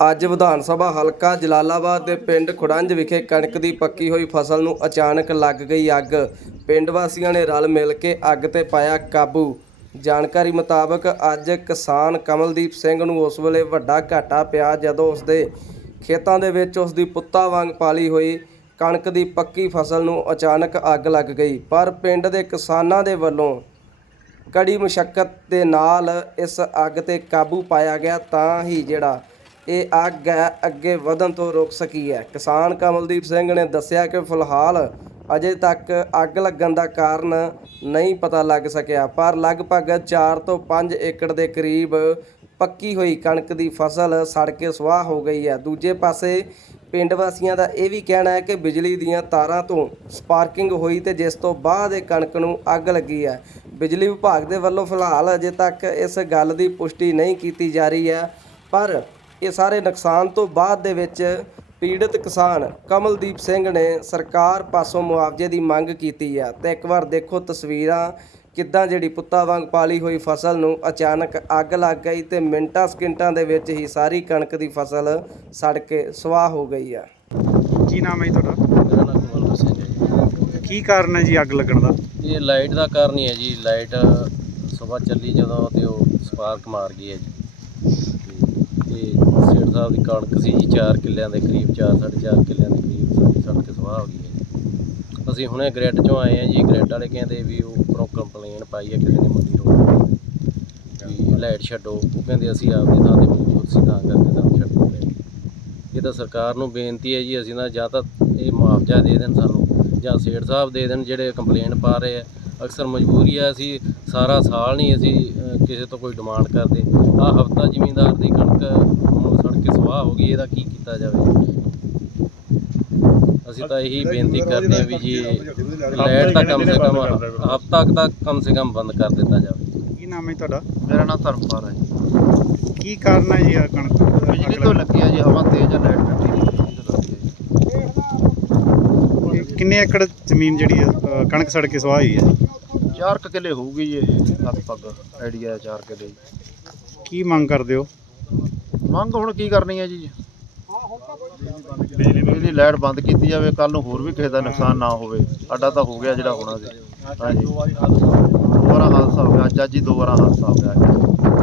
ਅੱਜ ਵਿਧਾਨ ਸਭਾ ਹਲਕਾ ਜਲਾਲਾਬਾਦ ਦੇ ਪਿੰਡ ਖੁੜੰਜ ਵਿਖੇ ਕਣਕ ਦੀ ਪੱਕੀ ਹੋਈ ਫਸਲ ਨੂੰ ਅਚਾਨਕ ਲੱਗ ਗਈ ਅੱਗ। ਪਿੰਡ ਵਾਸੀਆਂ ਨੇ ਰਲ ਮਿਲ ਕੇ ਅੱਗ ਤੇ ਪਾਇਆ ਕਾਬੂ। ਜਾਣਕਾਰੀ ਮੁਤਾਬਕ ਅੱਜ ਕਿਸਾਨ ਕਮਲਦੀਪ ਸਿੰਘ ਨੂੰ ਉਸ ਵੇਲੇ ਵੱਡਾ ਘਾਟਾ ਪਿਆ ਜਦੋਂ ਉਸਦੇ ਖੇਤਾਂ ਦੇ ਵਿੱਚ ਉਸਦੀ ਪੁੱਤਾਂ ਵਾਂਗ ਪਾਲੀ ਹੋਈ ਕਣਕ ਦੀ ਪੱਕੀ ਫਸਲ ਨੂੰ ਅਚਾਨਕ ਅੱਗ ਲੱਗ ਗਈ। ਪਰ ਪਿੰਡ ਦੇ ਕਿਸਾਨਾਂ ਦੇ ਵੱਲੋਂ ਕੜੀ ਮੁਸ਼ਕਲ ਦੇ ਨਾਲ ਇਸ ਅੱਗ ਤੇ ਕਾਬੂ ਪਾਇਆ ਗਿਆ ਤਾਂ ਹੀ ਜਿਹੜਾ ਇਹ ਅੱਗ ਹੈ, ਅੱਗੇ ਵਧਣ ਤੋਂ ਰੋਕ ਸਕੀ ਹੈ। ਕਿਸਾਨ ਕਮਲਦੀਪ ਸਿੰਘ ਨੇ ਦੱਸਿਆ ਕਿ ਫਿਲਹਾਲ ਅਜੇ ਤੱਕ ਅੱਗ ਲੱਗਣ ਦਾ ਕਾਰਨ ਨਹੀਂ ਪਤਾ ਲੱਗ ਸਕਿਆ, ਪਰ ਲਗਭਗ 4 ਤੋਂ 5 ਏਕੜ ਦੇ ਕਰੀਬ ਪੱਕੀ ਹੋਈ ਕਣਕ ਦੀ ਫਸਲ ਸੜ ਕੇ ਸੁਆਹ ਹੋ ਗਈ ਹੈ। ਦੂਜੇ ਪਾਸੇ ਪਿੰਡ ਵਾਸੀਆਂ ਦਾ ਇਹ ਵੀ ਕਹਿਣਾ ਹੈ ਕਿ ਬਿਜਲੀ ਦੀਆਂ ਤਾਰਾਂ ਤੋਂ ਸਪਾਰਕਿੰਗ ਹੋਈ ਤੇ ਜਿਸ ਤੋਂ ਬਾਅਦ ਇਹ ਕਣਕ ਨੂੰ ਅੱਗ ਲੱਗੀ ਹੈ। ਬਿਜਲੀ ਵਿਭਾਗ ਦੇ ਵੱਲੋਂ ਫਿਲਹਾਲ ਅਜੇ ਤੱਕ ਇਸ ਗੱਲ ਦੀ ਪੁਸ਼ਟੀ ਨਹੀਂ ਕੀਤੀ ਜਾ ਰਹੀ ਹੈ, ਪਰ ਇਹ ਸਾਰੇ ਨੁਕਸਾਨ ਤੋਂ ਬਾਅਦ ਦੇ ਵਿੱਚ ਪੀੜਤ ਕਿਸਾਨ ਕਮਲਦੀਪ ਸਿੰਘ ਨੇ ਸਰਕਾਰ ਪਾਸੋਂ ਮੁਆਵਜ਼ੇ ਦੀ ਮੰਗ ਕੀਤੀ ਹੈ ਤੇ ਇੱਕ ਵਾਰ ਦੇਖੋ ਤਸਵੀਰਾਂ ਕਿੱਦਾਂ ਜਿਹੜੀ ਪੁੱਤਾਂ ਵਾਂਗ ਪਾਲੀ ਹੋਈ ਫਸਲ ਨੂੰ ਅਚਾਨਕ ਅੱਗ ਲੱਗ ਗਈ ਤੇ ਮਿੰਟਾਂ ਸਕਿੰਟਾਂ ਦੇ ਵਿੱਚ ਹੀ ਸਾਰੀ ਕਣਕ ਦੀ ਫਸਲ ਸੜ ਕੇ ਸੁਆਹ ਹੋ ਗਈ ਹੈ ਕੀ ਨਾਮ ਹੈ ਜੀ ਤੁਹਾਡਾ? ਮੇਰਾ ਨਾਮ ਕਮਲਵੀਰ ਸਿੰਘ ਹੈ ਜੀ। ਕੀ ਕਾਰਨ ਹੈ ਜੀ ਅੱਗ ਲੱਗਣ ਦਾ? ਇਹ ਲਾਈਟ ਦਾ ਕਾਰਨ ਹੀ ਹੈ ਜੀ। ਲਾਈਟ ਸਵੇਰ ਚੱਲੀ ਜਦੋਂ ਤੇ ਉਹ ਸਪਾਰਕ ਮਾਰ ਗਈ ਹੈ ਜੀ। ਤੇ ਸੇਠ ਸਾਹਿਬ ਦੀ ਕਣਕ ਸੀ ਜੀ 4 ਕਿੱਲਿਆਂ ਦੇ ਕਰੀਬ 4 4.5 ਕਿੱਲਿਆਂ ਦੇ ਕਰੀਬ ਸਾਡੀ ਸੜ ਸਵਾਹ ਹੋ ਗਈ ਹੈ। ਅਸੀਂ ਹੁਣੇ ਗ੍ਰਿਡ ਚੋਂ ਆਏ ਹਾਂ ਜੀ ਗ੍ਰਿਡ ਵਾਲੇ ਕਹਿੰਦੇ ਵੀ ਉਹ ਉੱਪਰੋਂ ਕੰਪਲੇਨ ਪਾਈ ਹੈ ਕਿਸੇ ਨੇ ਮੰਡੀ ਰੋਡ ਵੀ ਲਾਈਟ ਛੱਡੋ, ਉਹ ਕਹਿੰਦੇ ਅਸੀਂ ਆਪਦੇ ਥਾਂ ਤੇ ਮੌਜੂਦ ਸੀ ਤਾਂ ਕਰਕੇ ਸਾਨੂੰ ਛੱਡੋ ਲਾਈਟ ਇਹ ਤਾਂ ਸਰਕਾਰ ਨੂੰ ਬੇਨਤੀ ਹੈ ਜੀ, ਅਸੀਂ ਤਾਂ ਜਾਂ ਤਾਂ ਇਹ ਮੁਆਵਜ਼ਾ ਦੇ ਦੇਣ ਸਾਨੂੰ, ਜਾਂ ਸੇਠ ਸਾਹਿਬ ਦੇ ਦੇਣ, ਜਿਹੜੇ ਕੰਪਲੇਂਟ ਪਾ ਰਹੇ ਆ। ਅਕਸਰ ਮਜਬੂਰੀ ਆ, ਅਸੀਂ ਸਾਰਾ ਸਾਲ ਨਹੀਂ ਅਸੀਂ ਕਿਸੇ ਤੋਂ ਕੋਈ ਡਿਮਾਂਡ ਕਰਦੇ। ਆ ਹਫਤਾ ਜ਼ਿਮੀਂਦਾਰ ਦੀ ਕੇ ਹੋ ਇਹਦਾ ਕੀ ਕੀਤਾ ਜਾਵੇ। ਅਸੀਂ ਤਾਂ ਇਹੀ ਬੇਨਤੀ ਕਰਦੇ ਆ ਵੀ ਜੀ ਲਾਈਟ ਤਾਂ ਕਮ ਸੇ ਕਮ ਹਫਤਾ ਤੱਕ ਕਮ ਸੇ ਕਮ ਬੰਦ ਕਰ ਦਿੱਤਾ ਜਾਵੇ। ਕੀ ਨਾਮ ਹੈ ਤੁਹਾਡਾ? ਮੇਰਾ ਨਾਮ ਧਰਮਪਾਲ ਹੈ ਜੀ। ਕੀ ਕਾਰਨ ਹੈ ਜੀ ਆ ਕਣਕ ਬਿਜਲੀ ਤੋਂ ਲੱਗੀ ਹੈ ਜੀ ਹਵਾ ਤੇਜ਼ ਹੈ ਲਾਈਟ ਕੱਟੀ ਦੀ ਬਿਜਲੀ ਤੋਂ ਲੱਗੀ ਹੈ ਦਾ? ਇਹ ਕਿੰਨੇ ਏਕੜ ਜ਼ਮੀਨ ਜਿਹੜੀ ਹੈ, ਅ, ਕਣਕ ਸੜ ਕੇ ਸਵਾਹ ਹੋਈ ਹੈ? ਜੀ? ਚਾਰ ਕੁ ਕਿੱਲੇ ਹੋਊਗੀ ਜੀ ਇਹ ਲਗਭਗ ਆਈਡੀਆ ਹੈ ਚਾਰ ਕਿੱਲੇ ਜੀ। ਕੀ ਮੰਗ ਕਰਦੇ ਹੋ? ਮੰਗ ਹੁਣ ਕੀ ਕਰਨੀ ਹੈ ਜੀ? ਬਿਜਲੀ ਲਾਈਟ ਬੰਦ ਕੀਤੀ ਜਾਵੇ ਕੱਲ ਨੂੰ ਹੋਰ ਵੀ ਕਿਸੇ ਦਾ ਨੁਕਸਾਨ ਨਾ ਹੋਵੇ। ਸਾਡਾ ਤਾਂ ਹੋ ਗਿਆ ਜਿਹੜਾ ਹੋਣਾ ਸੀ ਹਾਂਜੀ। ਦੋ ਵਾਰਾ ਹਾਦਸਾ ਹੋ ਗਿਆ ਅੱਜ ਅੱਜ ਹੀ ਦੋ ਵਾਰਾ ਹਾਦਸਾ ਹੋ ਗਿਆ